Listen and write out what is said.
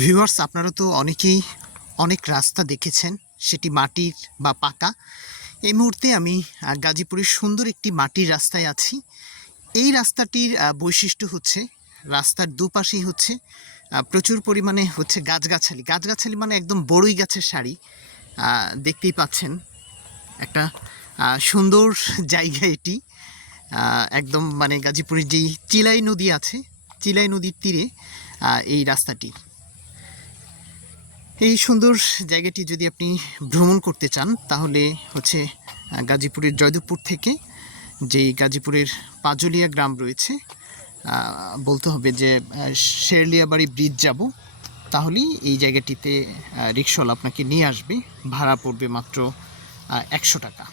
Viewers, আপনারা তো অনেকেই অনেক রাস্তা দেখেছেন, সেটি মাটির বা পাকা। এই মুহূর্তে আমি গাজীপুরের সুন্দর একটি মাটির রাস্তায় আছি। এই রাস্তাটির বৈশিষ্ট্য হচ্ছে রাস্তার দুপাশেই হচ্ছে প্রচুর পরিমাণে হচ্ছে গাছগাছালি। গাছগাছালি মানে একদম বড়ই গাছের সারি। দেখতেই পাচ্ছেন একটা সুন্দর জায়গা এটি। একদম মানে গাজীপুরের যেই চিলাই নদী আছে, চিলাই নদীর তীরে এই রাস্তাটি। এই সুন্দর জায়গাটি যদি আপনি ভ্রমণ করতে চান তাহলে হচ্ছে গাজীপুরের জয়দেবপুর থেকে যেই গাজীপুরের পাজলিয়া গ্রাম রয়েছে, বলতে হবে যে শেরলিয়াবাড়ি ব্রিজ যাব, তাহলেই এই জায়গাটিতে রিক্সাওয়ালা আপনাকে নিয়ে আসবে। ভাড়া পড়বে মাত্র 100 টাকা।